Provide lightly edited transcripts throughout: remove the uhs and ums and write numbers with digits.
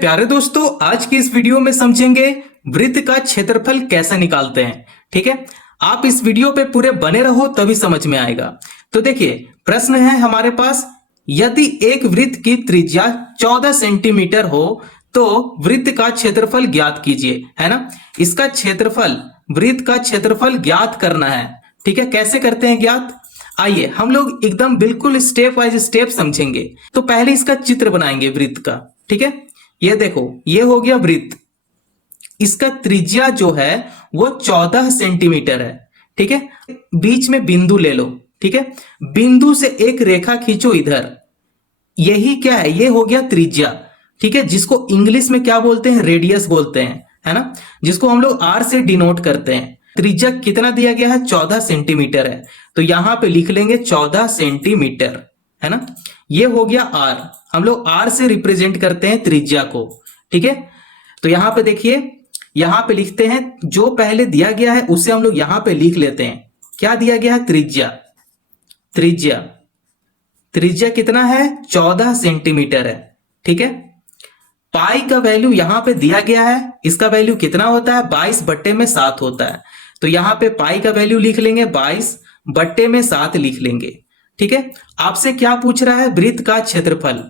प्यारे दोस्तों, आज की इस वीडियो में समझेंगे वृत्त का क्षेत्रफल कैसे निकालते हैं। ठीक है, आप इस वीडियो पे पूरे बने रहो तभी समझ में आएगा। तो देखिए, प्रश्न है हमारे पास, यदि एक वृत्त की त्रिज्या 14 सेंटीमीटर हो तो वृत्त का क्षेत्रफल ज्ञात कीजिए, है ना। इसका क्षेत्रफल, वृत्त का क्षेत्रफल ज्ञात करना है। ठीक है, कैसे करते हैं ज्ञात, आइए हम लोग एकदम बिल्कुल स्टेप बाय स्टेप समझेंगे। तो पहले इसका चित्र बनाएंगे वृत्त का। ठीक है, ये देखो, ये हो गया वृत्त। इसका त्रिज्या जो है वो 14 सेंटीमीटर है। ठीक है, बीच में बिंदु ले लो। ठीक है, बिंदु से एक रेखा खींचो इधर, यही क्या है, ये हो गया त्रिज्या। ठीक है, जिसको इंग्लिश में क्या बोलते हैं, रेडियस बोलते हैं, है ना, जिसको हम लोग आर से डिनोट करते हैं। त्रिज्या कितना दिया गया है, 14 सेंटीमीटर है, तो यहां पे लिख लेंगे 14 सेंटीमीटर, है ना। ये हो गया आर, हम लोग आर से रिप्रेजेंट करते हैं त्रिज्या को। ठीक है, तो यहां पे देखिए, यहां पे लिखते हैं, जो पहले दिया गया है उसे हम लोग यहां पे लिख लेते हैं। क्या दिया गया है, त्रिज्या। त्रिज्या त्रिज्या कितना है, 14 सेंटीमीटर है। ठीक है, पाई का वैल्यू यहां पे दिया गया है, इसका वैल्यू कितना होता है, 22/7 होता है। तो यहां पे पाई का वैल्यू लिख लेंगे, 22/7 लिख लेंगे। ठीक है, आपसे क्या पूछ रहा है, वृत्त का क्षेत्रफल।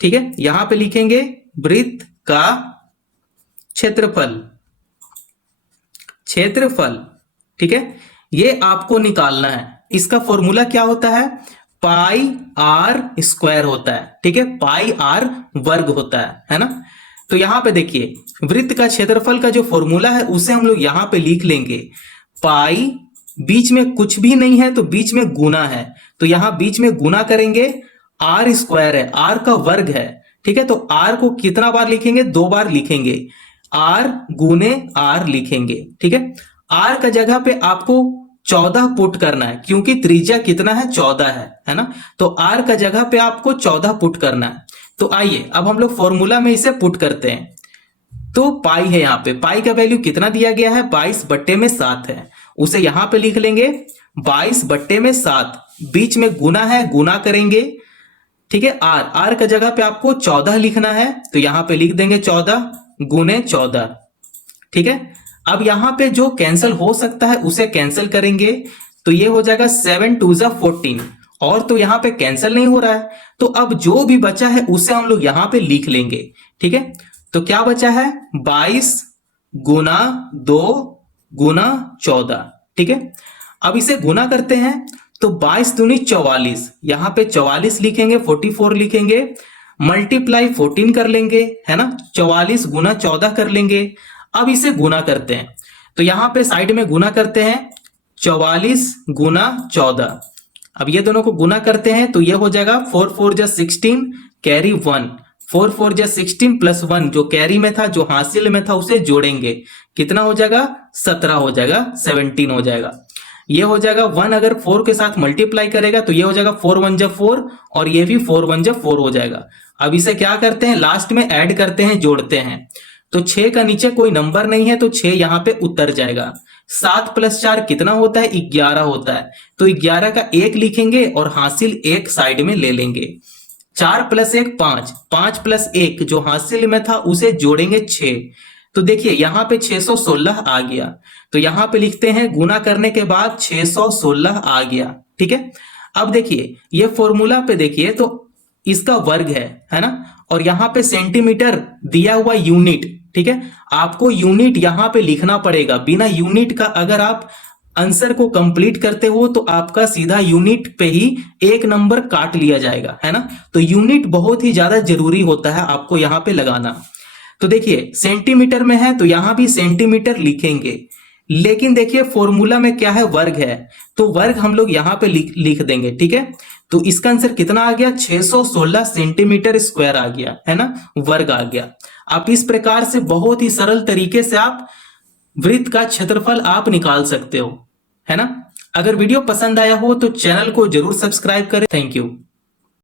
ठीक है, यहां पे लिखेंगे वृत्त का क्षेत्रफल। क्षेत्रफल, ठीक है, ये आपको निकालना है। इसका फॉर्मूला क्या होता है, पाई आर स्क्वायर होता है। ठीक है, पाई आर वर्ग होता है ना। तो यहां पे देखिए, वृत्त का क्षेत्रफल का जो फॉर्मूला है उसे हम लोग यहां पे लिख लेंगे। पाई, बीच में कुछ भी नहीं है तो बीच में गुना है, तो यहां बीच में गुना करेंगे, आर स्क्वायर है, आर का वर्ग है। ठीक है, तो आर को कितना बार लिखेंगे, 2 बार लिखेंगे, आर गुने आर लिखेंगे। ठीक है, आर का जगह पे आपको 14 पुट करना है, क्योंकि त्रिज्या कितना है, 14 है ना। तो आर का जगह पे आपको 14 पुट करना है। तो आइए अब हम लोग फॉर्मूला में इसे पुट करते हैं। तो पाई है, यहाँ पे पाई का वैल्यू कितना दिया गया है, 22/7 है, उसे यहां पे लिख लेंगे 22/7। बीच में गुना है, गुना करेंगे। ठीक है, आर, आर का जगह पे आपको 14 लिखना है, तो यहां पे लिख देंगे 14 गुने 14। ठीक है, अब यहां पे जो कैंसिल हो सकता है उसे कैंसिल करेंगे, तो ये हो जाएगा 7 2 14, और तो यहां पे कैंसिल नहीं हो रहा है, तो अब जो भी बचा है उसे हम लोग यहां पे लिख लेंगे। ठीक है, तो क्या बचा है, 22 गुना 2 गुना 14। ठीक है, अब इसे गुना करते हैं, तो 22 दूनी 44, यहां पे 44 लिखेंगे, 44 लिखेंगे, मल्टीप्लाई 14 कर लेंगे, है ना, 44 गुना 14 कर लेंगे। अब इसे गुना करते हैं, तो यहां पे साइड में गुना करते हैं, 44 गुना 14। अब ये दोनों को गुना करते हैं, तो ये हो जाएगा 4 4 जा 16, कैरी 1, 4 4 जा 16 प्लस 1 जो कैरी में था, जो हासिल में था, उसे जोड़ेंगे, कितना हो जाएगा, 17 हो जाएगा, 17 हो जाएगा। ये हो जाएगा 1, अगर 4 के साथ मल्टीप्लाई करेगा तो ये हो जाएगा 4 1 जा 4, और ये भी 4 1 जा 4 हो जाएगा। अब इसे क्या करते हैं, लास्ट में ऐड करते हैं, जोड़ते हैं। तो 6 का नीचे कोई नंबर नहीं है, तो 6 यहां पे उतर जाएगा। 7 + 4 कितना होता है, 11 होता है, तो 11 का 1 लिखेंगे और हासिल 1 साइड में ले लेंगे। 4 + 1 5, 5 + 1 जो हासिल में था उसे जोड़ेंगे 6, तो देखिए यहां पे 616 आ गया, तो यहां पे लिखते हैं, गुना करने के बाद 616 आ गया। ठीक है, अब देखिए ये फॉर्मूला पे देखिए, तो इसका वर्ग है ना, और यहां पे सेंटीमीटर दिया हुआ यूनिट। ठीक है, आपको यूनिट यहां पे लिखना पड़ेगा, बिना यूनिट का अगर आप आंसर को कंप्लीट करते हो तो आपका सीधा यूनिट पे ही 1 नंबर काट लिया जाएगा, है ना। तो यूनिट बहुत ही ज्यादा जरूरी होता है आपको यहां पे लगाना। तो देखिए सेंटीमीटर में है तो यहां भी सेंटीमीटर लिखेंगे, लेकिन देखिए फॉर्मूला में क्या है, वर्ग है, तो वर्ग हम लोग यहां पे लिख देंगे। ठीक है, तो इसका आंसर कितना आ गया, 616 सेंटीमीटर स्क्वायर आ गया, है ना, वर्ग आ गया। आप इस प्रकार से बहुत ही सरल तरीके से आप वृत्त का क्षेत्रफल आप निकाल सकते हो, है ना। अगर वीडियो पसंद आया हो तो चैनल को जरूर सब्सक्राइब करें। Thank you.